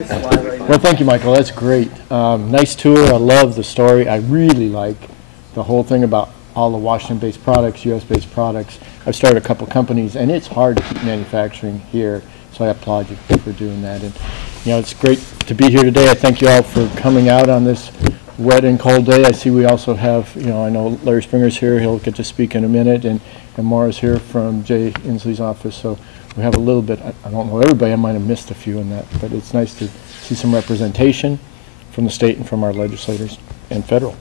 Well, thank you, Michael. That's great. Nice tour. I love the story. I really like the whole thing about all the Washington-based products, U.S.-based products. I've started a couple companies, and it's hard to keep manufacturing here, so I applaud you for doing that. And you know, it's great to be here today. I thank you all for coming out on this wet and cold day. I see we also have, you know, I know Larry Springer's here. He'll get to speak in a minute, and Maura's here from Jay Inslee's office. So we have a little bit, I don't know everybody, I might have missed a few in that, but it's nice to see some representation from the state and from our legislators and federal.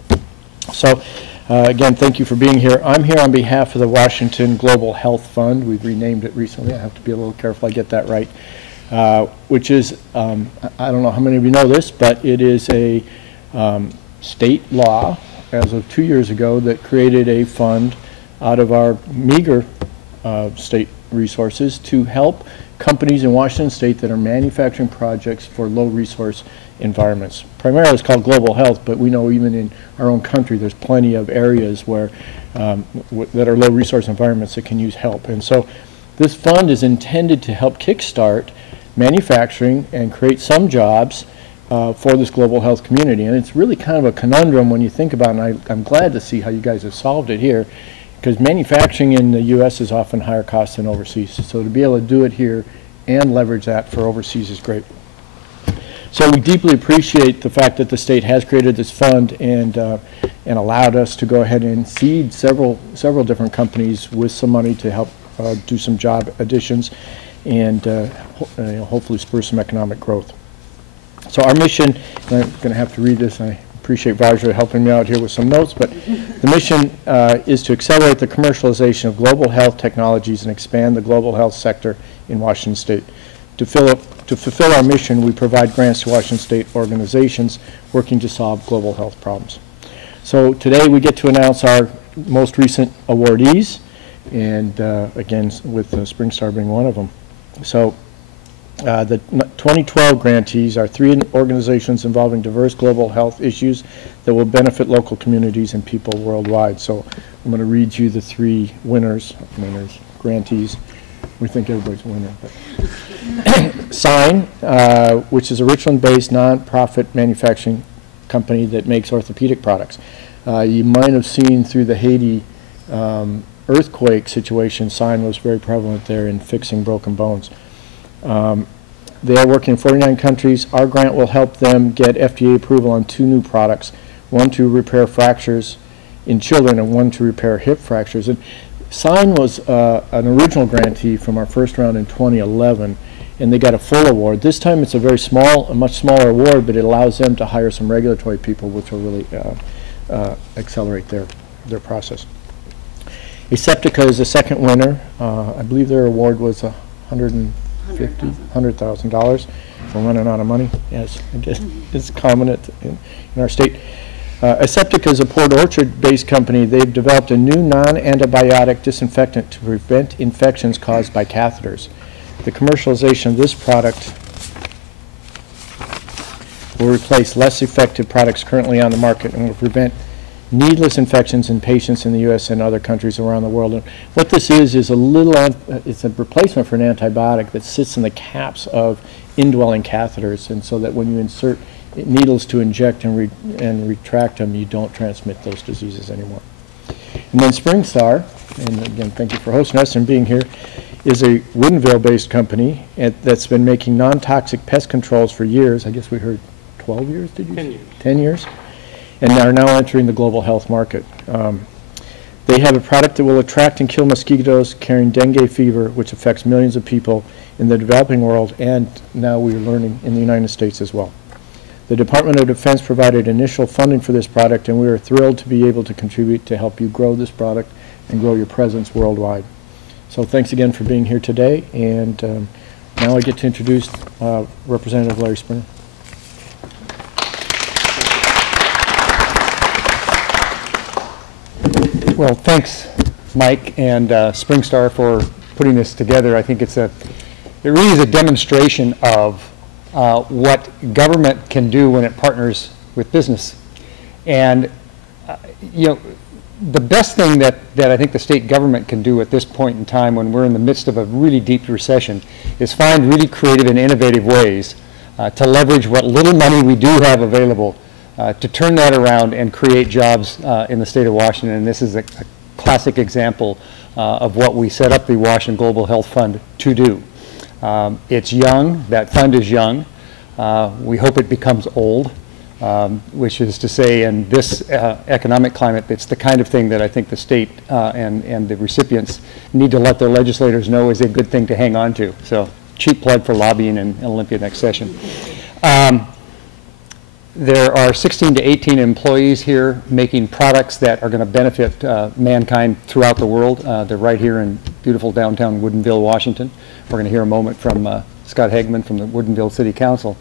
So again, thank you for being here. I'm here on behalf of the Washington Global Health Fund. We've renamed it recently. I have to be a little careful I get that right. Which is, I don't know how many of you know this, but it is a state law as of 2 years ago that created a fund out of our meager state resources to help companies in Washington state that are manufacturing projects for low resource environments. Primarily it's called global health, but we know even in our own country there's plenty of areas where that are low resource environments that can use help. And so this fund is intended to help kickstart manufacturing and create some jobs for this global health community. And it's really kind of a conundrum when you think about it, and I'm glad to see how you guys have solved it here, because manufacturing in the U.S. is often higher cost than overseas. So to be able to do it here and leverage that for overseas is great. So we deeply appreciate the fact that the state has created this fund and allowed us to go ahead and seed several different companies with some money to help do some job additions and hopefully spur some economic growth. So our mission, and I'm going to have to read this, I appreciate Vajra helping me out here with some notes, but the mission is to accelerate the commercialization of global health technologies and expand the global health sector in Washington state. To fulfill our mission, we provide grants to Washington state organizations working to solve global health problems. So today we get to announce our most recent awardees, and again, with SpringStar being one of them. So the 2012 grantees are 3 organizations involving diverse global health issues that will benefit local communities and people worldwide. So I'm going to read you the 3 grantees. We think everybody's a winner. But Sign, which is a Richland-based non-profit manufacturing company that makes orthopedic products. You might have seen through the Haiti earthquake situation, Sign was very prevalent there in fixing broken bones. They are working in 49 countries. Our grant will help them get FDA approval on 2 new products, one to repair fractures in children and one to repair hip fractures. And Sign was an original grantee from our first round in 2011, and they got a full award. This time it's a very small, a much smaller award, but it allows them to hire some regulatory people, which will really accelerate their process. Aseptica is the second winner. I believe their award was $100,000. We're running out of money. Yes, it's common in our state. Aseptica is a Port Orchard-based company. They've developed a new non-antibiotic disinfectant to prevent infections caused by catheters. The commercialization of this product will replace less effective products currently on the market and will prevent needless infections in patients in the U.S. and other countries around the world. And what this is a little, it's a replacement for an antibiotic that sits in the caps of indwelling catheters, and so that when you insert needles to inject and retract them, you don't transmit those diseases anymore. And then SpringStar, and again, thank you for hosting us and being here, is a Woodinville-based company that's been making non-toxic pest controls for years. I guess we heard 12 years, did you? 10 years. 10 years? And are now entering the global health market. They have a product that will attract and kill mosquitoes carrying dengue fever, which affects millions of people in the developing world, and now we're learning in the United States as well. The Department of Defense provided initial funding for this product, and we are thrilled to be able to contribute to help you grow this product and grow your presence worldwide. So thanks again for being here today, and now I get to introduce Representative Larry Springer. Well, thanks, Mike and SpringStar for putting this together. I think it really is a demonstration of what government can do when it partners with business. And you know, the best thing that I think the state government can do at this point in time when we're in the midst of a really deep recession is find really creative and innovative ways to leverage what little money we do have available to turn that around and create jobs in the state of Washington. And this is a classic example of what we set up the Washington Global Health Fund to do. It's young. That fund is young. We hope it becomes old, which is to say, in this economic climate, it's the kind of thing that I think the state and the recipients need to let their legislators know is a good thing to hang on to. So, cheap plug for lobbying in Olympia next session. There are 16 to 18 employees here making products that are going to benefit mankind throughout the world. They're right here in beautiful downtown Woodinville, Washington. We're going to hear a moment from Scott Hageman from the Woodinville City Council.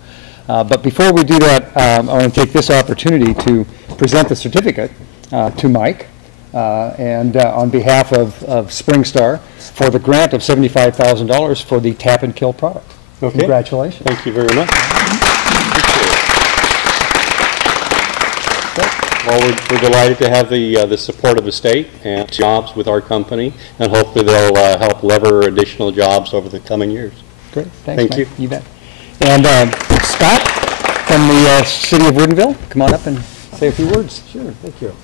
But before we do that, I want to take this opportunity to present the certificate to Mike and on behalf of SpringStar for the grant of $75,000 for the tap and kill product. Okay. Congratulations. Thank you very much. Well, we're delighted to have the support of the state and jobs with our company, and hopefully they'll help lever additional jobs over the coming years. Great. Thanks, Thank Mike. you. You bet. And Scott from the city of Woodinville, come on up and say a few words. Sure, thank you.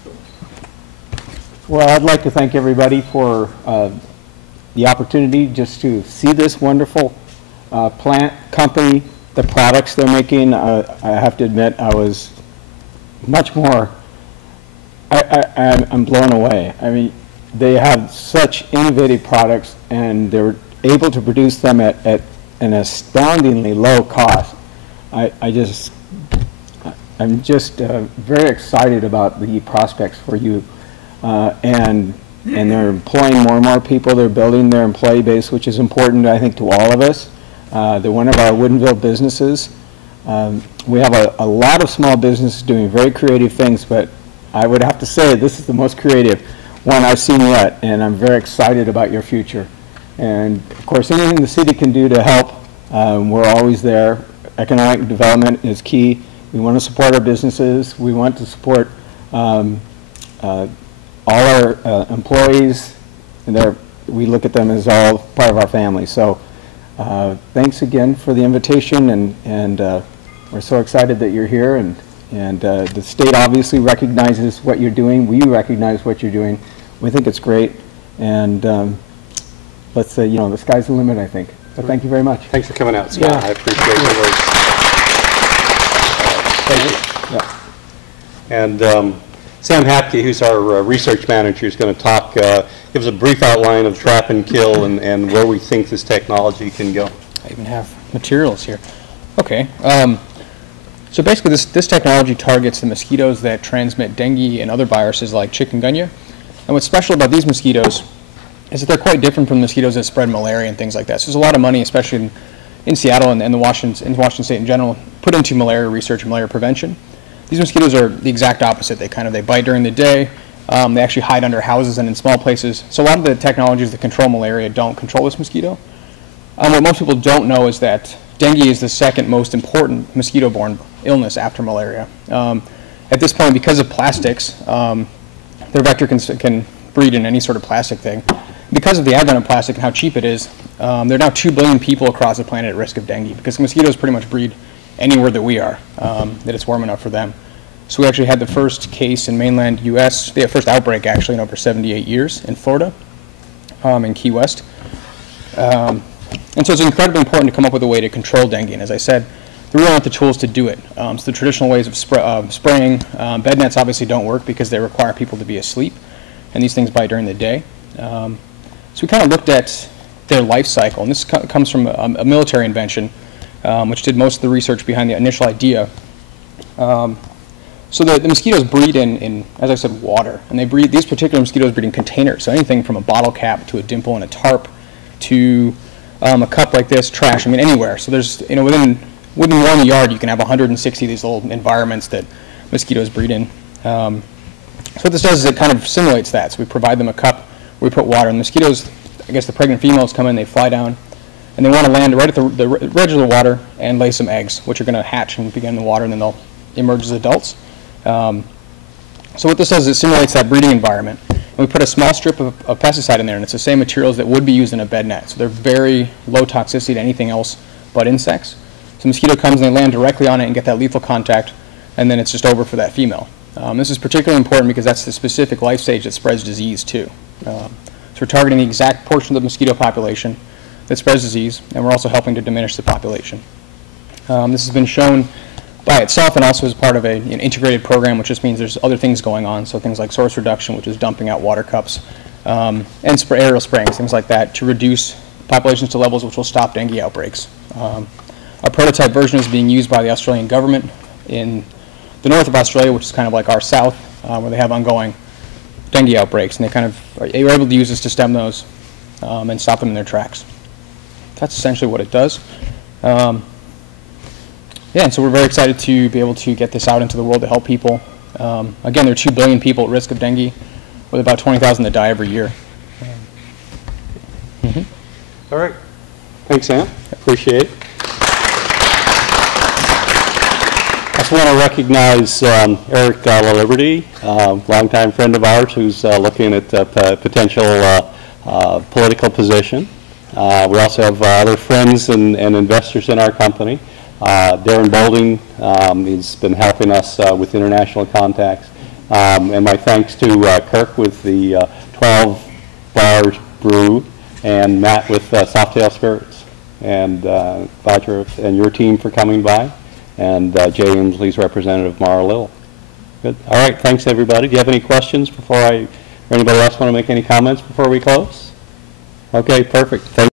Well, I'd like to thank everybody for the opportunity just to see this wonderful plant company, the products they're making. I have to admit, I was much more, I'm blown away. I mean, they have such innovative products, and they're able to produce them at an astoundingly low cost. I'm just very excited about the prospects for you. And they're employing more and more people. They're building their employee base, which is important, I think, to all of us. They're one of our Woodinville businesses. We have a lot of small businesses doing very creative things, but I would have to say this is the most creative one I've seen yet, and I'm very excited about your future. And of course, anything the city can do to help, we're always there. Economic development is key. We want to support our businesses. We want to support all our employees, and we look at them as all part of our family. So thanks again for the invitation, and we're so excited that you're here, and the state obviously recognizes what you're doing. We recognize what you're doing. We think it's great, and let's say, the sky's the limit, I think. So thank you very much. Thanks for coming out, Scott. Yeah. I appreciate your words. Thank you. Yeah. And Sam Hapke, who's our research manager, is going to talk, give us a brief outline of trap and kill and where we think this technology can go. I even have materials here. Okay. So basically this technology targets the mosquitoes that transmit dengue and other viruses like chikungunya. And what's special about these mosquitoes is that they're quite different from mosquitoes that spread malaria and things like that. So there's a lot of money, especially in Seattle and in Washington State in general, put into malaria research and malaria prevention. These mosquitoes are the exact opposite. They bite during the day. They actually hide under houses and in small places. So a lot of the technologies that control malaria don't control this mosquito. What most people don't know is that dengue is the second most important mosquito-borne illness after malaria. At this point, because of plastics, their vector can breed in any sort of plastic thing. Because of the advent of plastic and how cheap it is, there are now 2 billion people across the planet at risk of dengue, because mosquitoes pretty much breed anywhere that we are, that it's warm enough for them. So we actually had the first case in mainland U.S., the first outbreak actually in over 78 years in Florida, in Key West. And so it's incredibly important to come up with a way to control dengue. And as I said, there really aren't the tools to do it. So the traditional ways of spraying, bed nets obviously don't work because they require people to be asleep, and these things bite during the day. So we kind of looked at their life cycle, and this comes from a military invention, which did most of the research behind the initial idea. So the mosquitoes breed in, as I said, water, and these particular mosquitoes breed in containers. So anything from a bottle cap to a dimple in a tarp to a cup like this, trash. I mean, anywhere. So there's, within 1 yard, you can have 160 of these little environments that mosquitoes breed in. So what this does is it kind of simulates that. So we provide them a cup, we put water, and the mosquitoes, I guess the pregnant females come in, they fly down, and they want to land right at the edge of the water and lay some eggs, which are going to hatch and begin in the water, and then they'll emerge as adults. So what this does is it simulates that breeding environment. And we put a small strip of pesticide in there, and it's the same materials that would be used in a bed net. So they're very low toxicity to anything else but insects. So the mosquito comes and they land directly on it and get that lethal contact, and then it's just over for that female. This is particularly important because that's the specific life stage that spreads disease too. So we're targeting the exact portion of the mosquito population that spreads disease, and we're also helping to diminish the population. This has been shown by itself and also as part of an integrated program, which just means there's other things going on, so things like source reduction, which is dumping out water cups, and aerial spraying, things like that, to reduce populations to levels which will stop dengue outbreaks. Our prototype version is being used by the Australian government in the north of Australia, which is kind of like our south, where they have ongoing dengue outbreaks, and they were able to use this to stem those and stop them in their tracks. That's essentially what it does. Yeah, and so we're very excited to be able to get this out into the world to help people. Again, there are 2 billion people at risk of dengue, with about 20,000 that die every year. All right. Thanks, Sam. Appreciate it. I just want to recognize Eric LaLiberty, longtime friend of ours who's looking at potential political position. We also have other friends and investors in our company. Darren Bolding, he's been helping us with international contacts. And my thanks to Kirk with the 12 Bars Brew, and Matt with Softail Spirits, and Roger and your team for coming by, and Jay Inslee's representative, Mara Lill. Good. All right. Thanks, everybody. Do you have any questions before or anybody else want to make any comments before we close? Okay, perfect. Thank